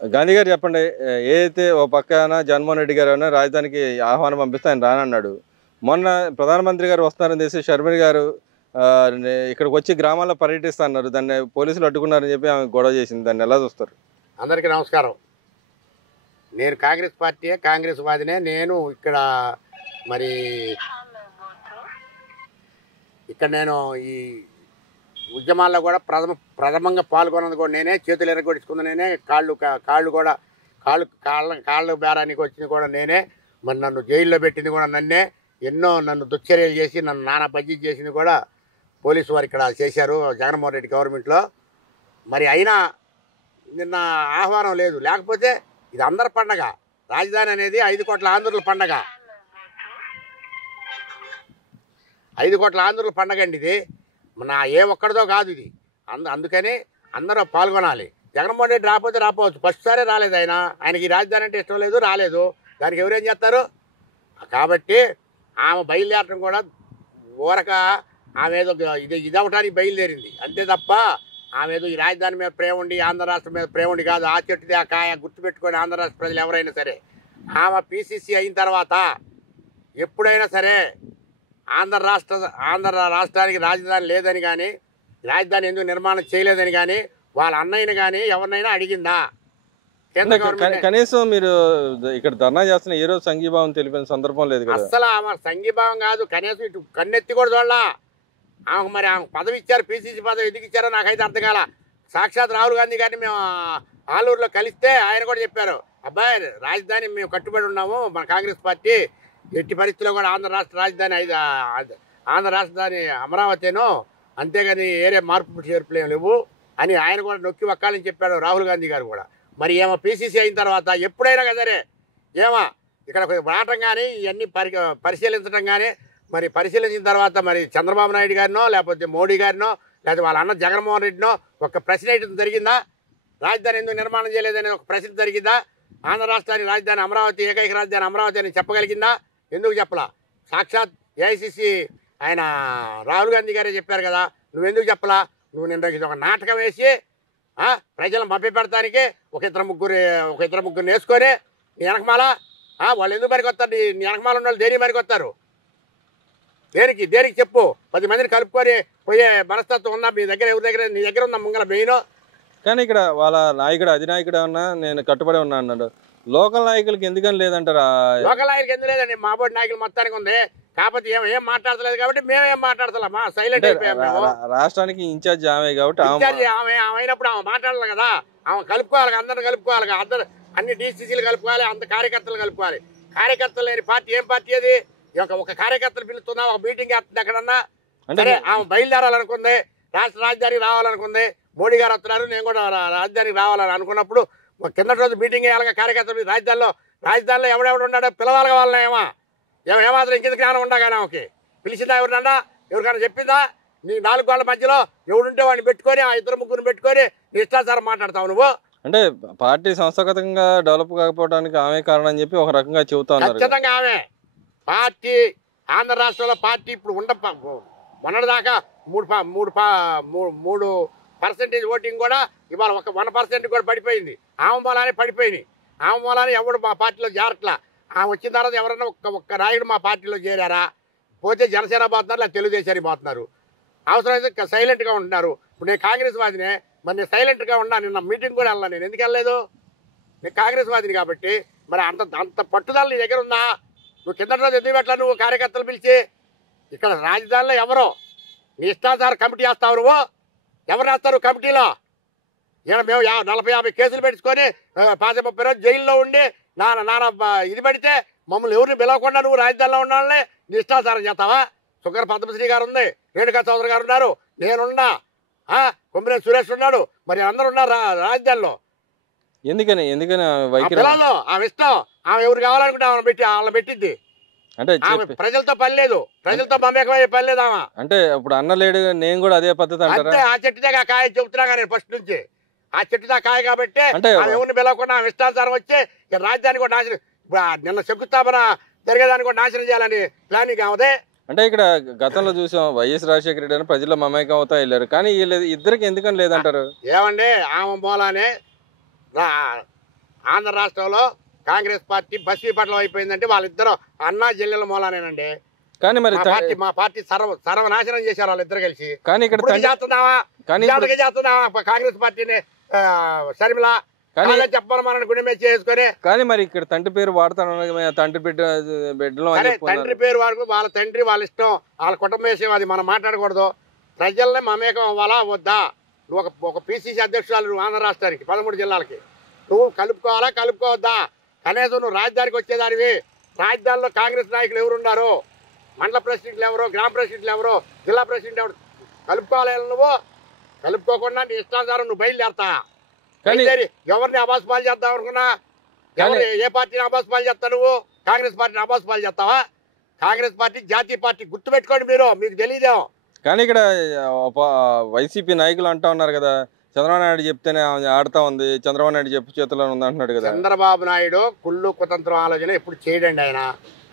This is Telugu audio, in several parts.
గాంధీ గారు చెప్పండి, ఏదైతే ఓ పక్కన జగన్మోహన్ రెడ్డి గారు రాజధానికి ఆహ్వానం పంపిస్తే ఆయన రానన్నాడు. మొన్న ప్రధానమంత్రి గారు వస్తున్నారని తెలిసి షర్మిల గారు ఇక్కడికి వచ్చి గ్రామాల్లో పర్యటిస్తా అన్నారు. దాన్ని పోలీసులు అడ్డుకున్నారని చెప్పి ఆమె గొడవ చేసింది. దాన్ని ఎలా చూస్తారు? అందరికీ నమస్కారం. నేను కాంగ్రెస్ పార్టీ, కాంగ్రెస్ వాదినే. నేను ఇక్కడ మరి నేను ఈ ఉద్యమాల్లో కూడా ప్రథమంగా పాల్గొన్నది కూడా నేనే. చేతులు ఎరగొడుచుకుంది నేనే. కాళ్ళు బేరానికి వచ్చింది కూడా నేనే. మరి నన్ను జైల్లో పెట్టింది కూడా నన్నే. నన్ను దుశ్చర్యలు చేసి నన్ను నానా బజ్జీ చేసింది కూడా పోలీసు వారు ఇక్కడ చేశారు జగన్మోహన్ రెడ్డి గవర్నమెంట్లో. మరి అయినా నిన్న ఆహ్వానం లేదు. లేకపోతే ఇది అందరి పండగ. రాజధాని అనేది 5 కోట్ల ఆంధ్రుల పండగ. 5 కోట్ల ఆంధ్రుల పండగ అండి ఇది. ఏ ఒక్కడిదో కాదు ఇది. అందుకని అందరూ పాల్గొనాలి. జగన్మోహన్ రెడ్డి రాకపోవచ్చు. ఫస్ట్ సారే రాలేదు ఆయనకి ఈ రాజధాని అంటే ఇష్టం లేదు, రాలేదు. దానికి ఎవరేం చేస్తారు? కాబట్టి ఆమె బయలుదేరటం కూడా ఊరక ఆమె ఏదో ఇదవటానికి బయలుదేరింది అంతే తప్ప ఆమె ఏదో ఈ రాజధాని మీద ప్రేమ ఉండి ఆంధ్ర రాష్ట్రం మీద ప్రేమ ఉండి కాదు. ఆ చెట్టుది ఆ కాయ గుర్తుపెట్టుకొని ఆంధ్ర రాష్ట్ర ప్రజలు ఎవరైనా సరే ఆమె పీసీసీ అయిన తర్వాత ఎప్పుడైనా సరే ఆంధ్ర రాష్ట్రానికి రాజధాని లేదని కానీ, రాజధాని ఎందుకు నిర్మాణం చేయలేదని కానీ వాళ్ళ అన్నయ్యని కానీ ఎవరినైనా అడిగిందా? కనీసం మీరు ఇక్కడ ధర్నా చేస్తున్న ఏ రోజు సంఘీభావం తెలిపిన సందర్భం లేదు కదా. అసలు ఆమె సంఘీభావం కాదు. కనీసం ఇటు కన్నెత్తి కూడా చూడలా. ఆమెకు మరి ఆమెకు పదవి ఇచ్చారు, పీసీసీ పదవి ఎందుకు ఇచ్చారో నాకైతే అర్థం కాల. సాక్షాత్ రాహుల్ గాంధీ గారిని మేము ఆలూరులో కలిస్తే ఆయన కూడా చెప్పారు, అబ్బాయి రాజధాని మేము కట్టుబడి ఉన్నాము మన కాంగ్రెస్ పార్టీ, ఎట్టి పరిస్థితుల్లో కూడా ఆంధ్ర రాజధాని అమరావతిను, అంతేగాని ఏరే మార్పు చేర్పులు ఏమి లేవు అని ఆయన కూడా నొక్కి వక్కాలని చెప్పాడు రాహుల్ గాంధీ గారు కూడా. మరి ఏమో పీసీసీ అయిన తర్వాత ఎప్పుడైనా కదా సరే ఏమో ఇక్కడ రావటం కానీ ఇవన్నీ పరిశీలించడం కానీ, మరి పరిశీలించిన తర్వాత మరి చంద్రబాబు నాయుడు గారినో లేకపోతే మోడీ గారినో లేకపోతే వాళ్ళ అన్న జగన్మోహన్ రెడ్డినో ఒక ప్రశ్న అయితే జరిగిందా? రాజధాని ఎందుకు నిర్మాణం చేయలేదని ఒక ప్రశ్న జరిగిందా? ఆంధ్ర రాష్ట్రానికి రాజధాని అమరావతి, ఏకైక రాజధాని అమరావతి అని చెప్పగలిగిందా? ఎందుకు చెప్పలా? సాక్షాత్ ఏఐసిసి ఆయన రాహుల్ గాంధీ గారే చెప్పారు కదా, నువ్వెందుకు చెప్పలా? నువ్వు నిన్న ఒక నాటకం వేసి ప్రజలను మభ్య పెడతానికి ఒక ఇద్దరు ముగ్గురు వేసుకొని నీ వెనకమాల వాళ్ళు ఎందుకు పనికొస్తారు? నీ వెనకమాల ఉన్న వాళ్ళు దేనికి పనికొస్తారు? దేనికి చెప్పు. 10 మందిని కలుపుకొని పోయే మనస్తత్వం ఉందా మీ దగ్గర? ఎవరి దగ్గర? నీ దగ్గర ఉందా ముంగల మెయిన్? కానీ ఇక్కడ వాళ్ళ నాయకుడు అధినాయకుడు ఉన్నా నేను కట్టుబడి ఉన్నా అన్నాడు. లోకల్ నాయకులకి ఎందుకని లేదంటారా? లోకల్ నాయకులకి ఎందుకు లేదండి? మా బోర్డు నాయకులు మొత్తానికి ఉంది. కాకపోతే ఏం మాట్లాడతలేదు కాబట్టి మేమేం మాట్లాడతలేమా, సైలెంట్ అయిపోయాం. రాష్ట్రానికి ఇన్ఛార్జ్ ఆమె కాబట్టి ఆమె అయినప్పుడు ఆమె మాట్లాడాలి కదా. ఆమె కలుపుకోవాలి, అందరిని కలుపుకోవాలి, అందరు అన్ని డీసీసీలు కలుపుకోవాలి, అంత కార్యకర్తలు కలుపుకోవాలి. కార్యకర్తలు లేని పార్టీ ఏం పార్టీ అది? ఒక కార్యకర్తలు పిలుస్తున్నా, ఒక మీటింగ్ వేస్తుంది ఎక్కడన్నా సరే. ఆమె బయలుదేరాలనుకుంది, రాష్ట్ర రాజధానికి రావాలనుకుంది, మోడీ గారు వస్తున్నారు, నేను కూడా రాజధానికి రావాలని అనుకున్నప్పుడు కిందటి రోజు మీటింగ్ వేయాలిగా కార్యకర్తలు. రాజధానిలో ఎవడెవడు ఉన్నాడో పిలవాలిగా వాళ్ళని. ఏమాత్రం ఇంకింత జ్ఞానం ఉండగానే ఆమెకి పిలిచిందా? ఎవరినన్నా ఎవరికైనా చెప్పిందా? నీ 4 గోళ్ల మధ్యలో ఎవడుంటే వాడిని పెట్టుకొని ఆ 2 ముగ్గురు పెట్టుకొని నీ ఇష్టాచారం మాట్లాడతావు నువ్వు. అంటే పార్టీ సంస్థాగతంగా డెవలప్ కాకపోవడానికి ఆమె కారణం అని చెప్పి ఒక రకంగా చెబుతా ఉన్నారు. ఖచ్చితంగా ఆమె పార్టీ ఆంధ్ర రాష్ట్రంలో పార్టీ ఇప్పుడు మొన్నటిదాకా 3% ఓటింగ్ కూడా ఇవాళ 1% కూడా పడిపోయింది. ఆమె మూలానే పడిపోయింది. ఆమె మూలానే ఎవడు మా పార్టీలో చేరట్లా. ఆమె వచ్చిన తర్వాత ఎవరన్నా ఒక్క నాయకుడు మా పార్టీలో చేరారా? పోతే జనసేన పోతున్నారు, లేదా తెలుగుదేశానికి పోతున్నారు. అవసరమైతే సైలెంట్గా ఉంటున్నారు. ఇప్పుడు నేను కాంగ్రెస్ వాదినే, మరి నేను సైలెంట్గా ఉన్నా. నిన్న మీటింగ్ కూడా వెళ్ళాను. నేను ఎందుకు వెళ్ళలేదు? నేను కాంగ్రెస్ వాదిని కాబట్టి. మరి అంత పట్టుదల నీ దగ్గర ఉందా? నువ్వు కిందటి రోజు ఎందుకు పెట్టలా? నువ్వు కార్యకర్తలు పిలిచి ఇక్కడ రాజధానిలో ఎవరో నీ ఇష్టాచార కమిటీ వేస్తావు. నువ్వు ఎవరు వేస్తారు కమిటీలో? మేము 40-50 కేసులు పెట్టుకొని 30 రోజులు జైల్లో ఉండి నాన్న ఇది పడితే మమ్మల్ని ఎవరిని పిలవకుండా నువ్వు రాజధానిలో ఉండాలని నీ ఇష్టాచారం చేస్తావా? సుగర్ పద్మశ్రీ గారు ఉంది, రేణుకా చౌదరి గారు ఉన్నారు, నేనున్నా, కొమ్మినేని సురేష్ ఉన్నాడు, మరి అందరు ఉన్నారు రాజధానిలో. ఎందుకని పిల్లలు ఆమె ఇష్టం. ఆమె ఎవరు కావాలనుకుంటే వాళ్ళని పెట్టిద్ది. అంటే ప్రజలతో పని లేదు, ప్రజలతో మమేకమయ్యే పని లేదు ఆమె. అంటే ఇప్పుడు అన్నలేడు, నేను కూడా అదే పద్ధతి అంటే ఆ చెట్టుదాకా కాయ చెబుతున్నా కానీ ఫస్ట్ నుంచి ఆ చెట్టుదా కాయ కాబట్టి ఎవరిని పిలవకుండా ఆమె ఇష్టాచారం వచ్చి రాజధాని కూడా నాశనం. ఇప్పుడు నిన్న శంకుస్థాపన జరిగేదాన్ని కూడా నాశనం చేయాలని ప్లానింగ్ అవదే. అంటే ఇక్కడ గతంలో చూసాం వైఎస్ రాజశేఖర రెడ్డి అని ప్రజల్లో మమేకం అవుతా వెళ్ళారు. కానీ ఇద్దరికి ఎందుకని లేదంటారు? ఏమండి ఆమె మూలానే ఆంధ్ర రాష్ట్రంలో కాంగ్రెస్ పార్టీ బస్వీపట్నం అయిపోయిందంటే వాళ్ళిద్దరు అన్నా జిల్లెల మూలానేనండి. కానీ మరి మా పార్టీ సర్వనాశనం చేశారు వాళ్ళిద్దరు కలిసి. కానీ ఇక్కడ చేస్తున్నావా కాంగ్రెస్ పార్టీని షర్మిల చెప్పాలి మనం గుండె మీద చేసుకొని. కానీ మరి ఇక్కడ తండ్రి పేరు వాడతాను, తండ్రి బిడ్డలో తండ్రి పేరు వరకు వాళ్ళ తండ్రి వాళ్ళ ఇష్టం, వాళ్ళ కుటుంబ విషయం, అది మనం మాట్లాడకూడదు. ప్రజల్ని మమేకం అవ్వాలా వద్దా? నువ్వు ఒక పిసిసి అధ్యక్షురాలు, నువ్వు ఆంధ్ర రాష్ట్రానికి 13 జిల్లాలకి నువ్వు కలుపుకోవాలా కలుపుకోవద్దా? కనీసం నువ్వు రాజధానికి వచ్చేదానివి. రాజధానిలో కాంగ్రెస్ నాయకులు ఎవరున్నారు? మండల ప్రెసిడెంట్లు ఎవరు, గ్రామ ప్రెసిడెంట్లు ఎవరు, జిల్లా ప్రెసిడెంట్ ఎవరు? కలుపుకోవాలి. నువ్వు కలుపుకోకుండా నీ ఇష్టానుసారం నువ్వు బయలుదేరతా. ఎవరిని అబాస్పాలు చేద్దాం అనుకున్నా? ఎవరు ఏ పార్టీని అబాస్పాలు చేస్తావు? నువ్వు కాంగ్రెస్ పార్టీని అబాస్పాలు చేస్తావా? కాంగ్రెస్ పార్టీ జాతీయ పార్టీ, గుర్తుపెట్టుకోండి మీరు, మీకు తెలియదేమో. కానీ ఇక్కడ వైసీపీ నాయకులు అంటా ఉన్నారు కదా, చంద్రబాబు నాయుడు చెప్తేనే ఆడుతా ఉంది, చంద్రబాబు నాయుడు చెప్పు చేతిలో ఉంది అంటున్నాడు కదా. చంద్రబాబు నాయుడు కుళ్ళు కుతంత్రం ఆలోచన ఎప్పుడు చేయడండి.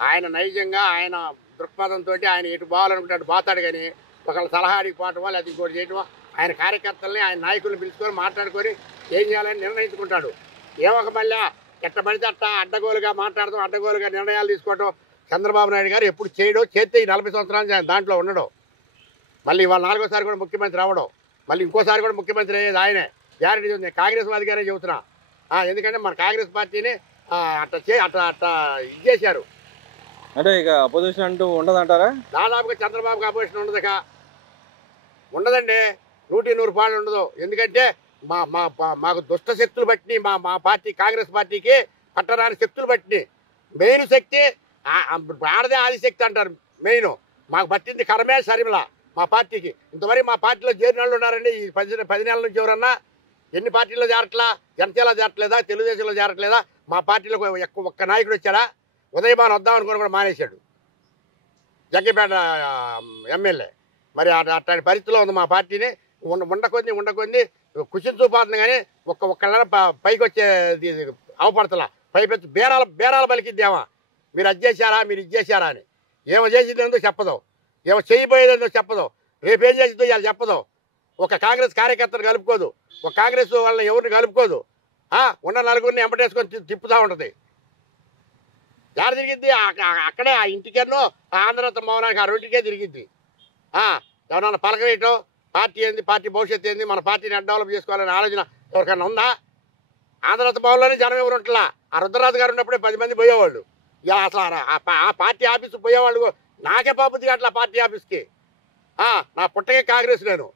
ఆయన నైజంగా ఆయన దృక్పథంతో ఆయన ఎటు పోవాలనుకుంటాడు పోతాడు. కానీ ఒకళ్ళ సలహా అడిగి పోవటమో లేదా ఇంకోటి చేయటమో, ఆయన కార్యకర్తల్ని ఆయన నాయకులను పిలుచుకొని మాట్లాడుకొని ఏం చేయాలని నిర్ణయించుకుంటాడు. ఏమొక మళ్ళీ ఎట్ట పడితే అట్ట అడ్డగోలుగా మాట్లాడటం, అడ్డగోలుగా నిర్ణయాలు తీసుకోవటం చంద్రబాబు నాయుడు గారు ఎప్పుడు చేయడం. చేస్తే ఈ 40 సంవత్సరాలు దాంట్లో ఉండడం, మళ్ళీ ఇవాళ 4వ కూడా ముఖ్యమంత్రి అవ్వడం, మళ్ళీ ఇంకోసారి కూడా ముఖ్యమంత్రి అయ్యేది ఆయనే గ్యారెంటీ ఉంది. కాంగ్రెస్ వాదిగానే చెబుతున్నా. ఎందుకంటే మన కాంగ్రెస్ పార్టీని అట్లా ఇది చేశారు. అంటే ఇక అపోజిషన్ అంటూ ఉండదంటారా? దాదాపుగా చంద్రబాబుకి అపోజిషన్ ఉండదండి. 100 పాళ్ళు ఉండదు. ఎందుకంటే మాకు దుష్ట శక్తులు బట్టి మా పార్టీ కాంగ్రెస్ పార్టీకి పట్టరాని శక్తులు బట్టి మెయిన్ శక్తి ఆడదే ఆదిశక్తి అంటారు. మెయిన్ మాకు పట్టింది కరమే షర్మిల మా పార్టీకి. ఇంతవరకు మా పార్టీలో చేరిన వాళ్ళు ఉన్నారండి ఈ 10 నెలల నుంచి. ఎవరన్నా ఎన్ని పార్టీలో చేరట్లా? జనసేనలో చేరట్లేదా? తెలుగుదేశంలో చేరట్లేదా? మా పార్టీలో ఒక్క నాయకుడు వచ్చాడా? ఉదయభాన్ వద్దాం అనుకుని కూడా మానేశాడు, జగ్గిపేట ఎమ్మెల్యే. మరి అట్లాంటి పరిస్థితిలో ఉంది మా పార్టీని. ఉండకొంది కుషిని చూపాతుంది. కానీ ఒక్కళ్ళ పైకి వచ్చే అవపడతలా, పైపెచ్చి బేరాలు పలికిద్దామా? మీరు అది చేశారా, మీరు ఇది చేశారా అని. ఏమో చేసింది ఎందుకు చెప్పదు, ఏమో చేయబోయేది ఎందుకు చెప్పదు, రేపేం చేసిందో ఇవాళ చెప్పదు. ఒక కాంగ్రెస్ కార్యకర్తను కలుపుకోదు, ఒక కాంగ్రెస్ వాళ్ళని ఎవరిని కలుపుకోదు. ఉన్న నలుగురిని ఎంపటేసుకొని తిప్పుతూ ఉంటుంది. యాడ తిరిగిద్ది? అక్కడే ఆ ఇంటికన్నో ఆంధ్రరత్న భవనానికి ఆ రెండింటికే తిరిగిద్ది. ఎవరన్నా పలకవేయటం, పార్టీ ఏంది, పార్టీ భవిష్యత్తు ఏంది, మన పార్టీని డెవలప్ చేసుకోవాలనే ఆలోచన ఎవరికన్నా ఉందా? ఆంధ్రరత్న భవన్లోనే జనం ఎవరు ఉంటలా. ఆ రుద్రరాజు గారు ఉన్నప్పుడే 10 మంది పోయేవాళ్ళు. ఇలా అసలు ఆ పార్టీ ఆఫీసు పోయేవాళ్ళు. నాకే పాపతి అట్లా పార్టీ ఆఫీస్కి. నా పుట్టకే కాంగ్రెస్ నేను.